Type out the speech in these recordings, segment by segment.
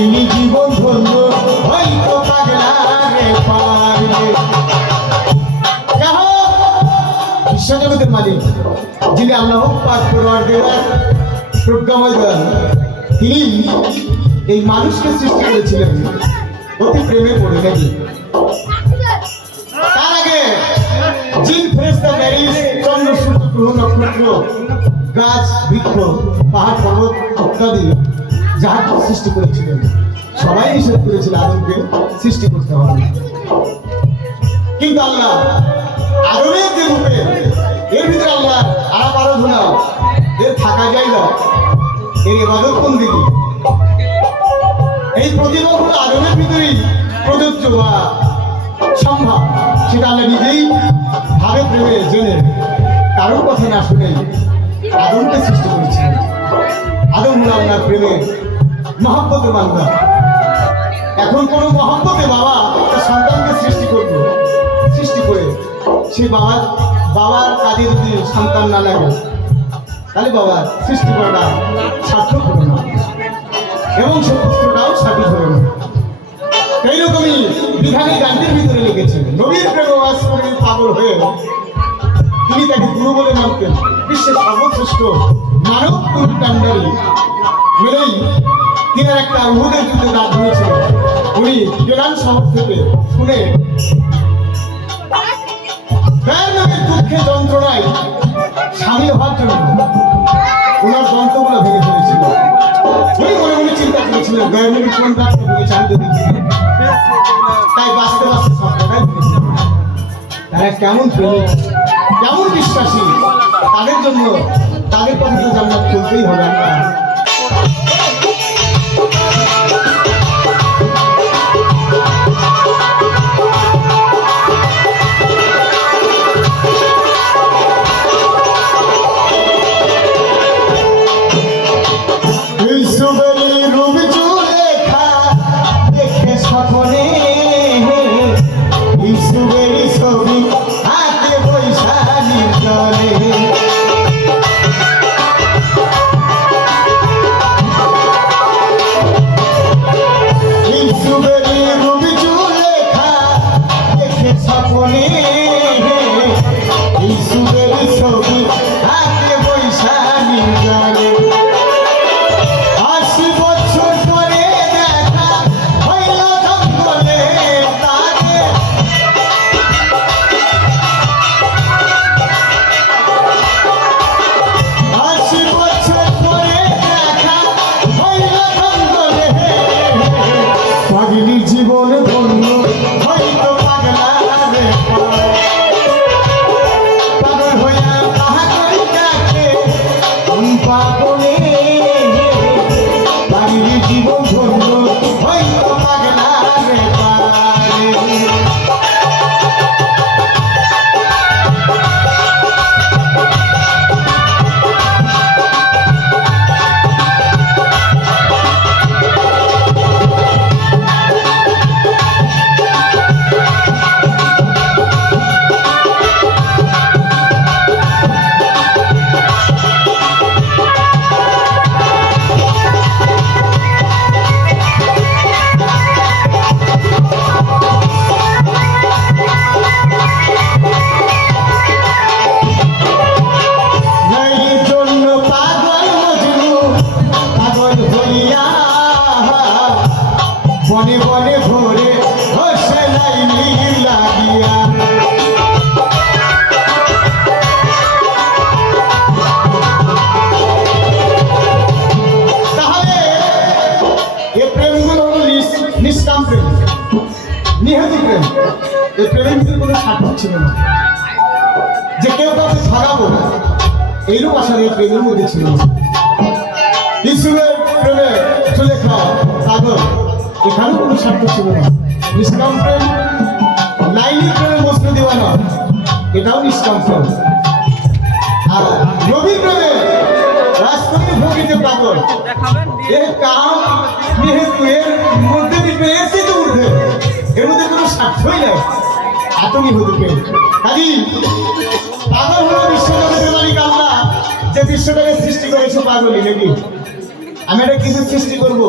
দিলি জীবন ধন্য। হয়তো পাগলা রে, পাগলে আমরা হোক পাঠ করবার তিনি এই মানুষকে সৃষ্টি করেছিলেন। অতি প্রেমে পড়ে গেছে তার আগে জিন ফেরেস্তা গাছ, বৃক্ষ, পাহাড়, পর্বত, ইত্যাদি যাহাকে সৃষ্টি করেছিলেন। সবাই নিষেধ করেছিল আদমকে সৃষ্টি করতে হবে। কিন্তু আল্লাহ আদমের যে রূপে, এর ভিতরে আল্লাহ আরাম আরাধনা, এর থাকা যায় না এর এবাদত কোন দিকে? এই প্রতিভা হলো আদমের ভিতরেই প্রযোজ্য বা সম্ভব, সেটা আমরা নিজেই ভাবে প্রেমে জেনে, কারোর কথা না শুনে আদমকে সৃষ্টি করেছিলেন। আদম হলো আপনার প্রেমে মহাব্বতের বান্দা এখন কোনো মহাব্বতে বাবা একটা সন্তানকে সৃষ্টি করবে। সৃষ্টি করে সেই বাবার বাবার কাজে যদি সন্তান না লাগে, তাহলে বাবার সৃষ্টি করাটা সার্থক হবে না। এবং সে পুত্রটাও সার্থক হবে না। এইরকমই বিধানী গান্ধীর ভিতরে লিখেছেন নবীর প্রেমবাস করে পাগল হয়ে তিনি তাকে গুরু বলে মানতেন। বিশ্বের সর্বশ্রেষ্ঠ মানব কান্ডারি মেলেই তিনি একটা উহুদের যুদ্ধে দাঁড় দিয়েছিলেন উনি কেরান শহর থেকে শুনে দুঃখে যন্ত্রণায় সামিল হওয়ার জন্য ওনার যন্ত্রগুলো ভেঙে ফেলেছিল। উনি মনে মনে চিন্তা করেছিলেন গায়ের নামের কোন রাস্তা ভেঙেছে আমি তাই বাঁচতে বাঁচতে সবটাই তারা কেমন প্রেমিক কেমন বিশ্বাসী, তাদের জন্য তাদের কথা তো চলতেই হবে। আমরা চলে ইসুবেলি ছিল না। যে কেউ কাউকে ভাগাবো এইরূপ আশা এই প্রেমের মধ্যে ছিল। ঈশ্বরের প্রেমে চলে খাওয়া সাগর এখানে কোনো স্বার্থ ছিল না। নিষ্কাম প্রেম লাইনি প্রেমে মস্ত দেওয়ানা এটাও নিষ্কাম প্রেম। আর রবি প্রেমে রাজপথে ভোগিতে পাগল। এর কাম যেহেতু এর মধ্যে এসে এতই হতে পেরে কাজী পাগল হলো বিশ্বজগতের মালিক যে বিশ্বটাকে সৃষ্টি করেছে পাগলই, নাকি? আমি একটা কিছু সৃষ্টি করব।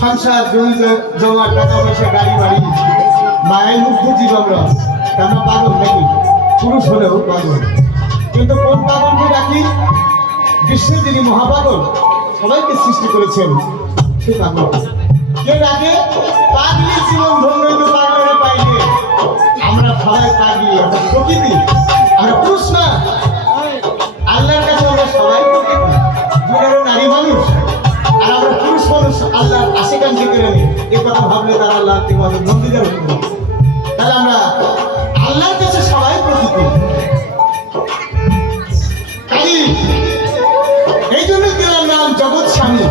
সংসার জমি জমা টাকা পয়সা গাড়ি বাড়ি মায়ের মুখ জীব আমরা। আমরা পাগল নাকি? পুরুষ হলেও পাগল। কিন্তু কোন পাগলকে ডাকি? বিশ্বের যিনি মহাপাগল, সবাইকে সৃষ্টি করেছেন সে পাগল। কে ডাকে? পাগলি জীবন ধন্য পাগলের পাইলে। আমরা সবাই পাগলি অর্থাৎ প্রকৃতি, আমরা পুরুষ না। আল্লাহর কাছে আমরা সবাই প্রকৃতি। দুটো নারী মানুষ, আর আমরা পুরুষ মানুষ, আল্লাহর আশেকাঙ্ক্ষী করে নিই এ কথা ভাবলে তারা আল্লাহ তোমাদের নন্দিদের উঠবে তাহলে আমরা আল্লাহর কাছে সবাই প্রকৃতি। কাজী, এই জন্য দিলাম নাম জগৎ স্বামী।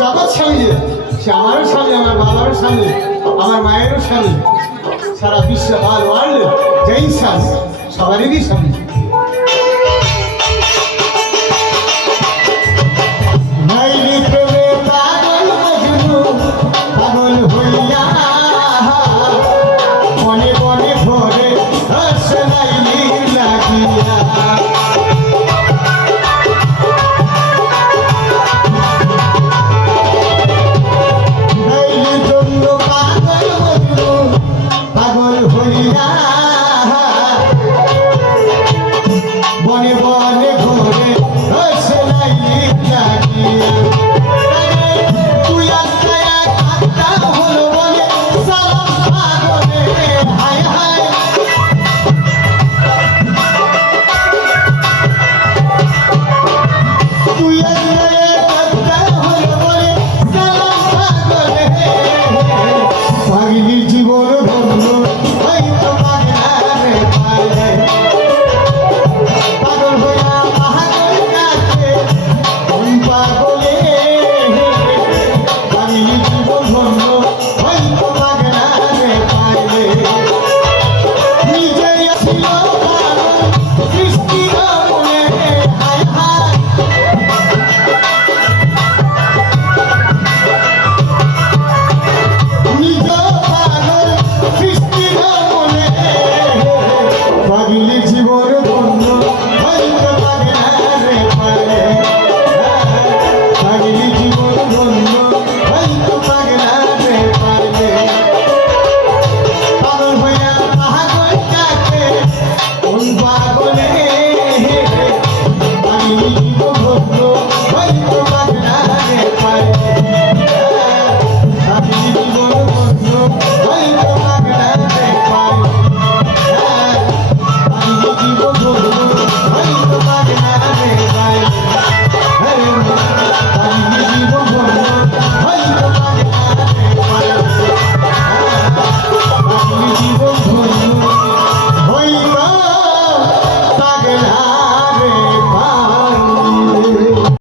জগৎ স্বামী, সে আমারও স্বামী, আমার বাবারও স্বামী। আমার মায়েরও স্বামী সারা বিশ্ব আর ওয়ার্ল্ড স্বামী সবারই স্বামী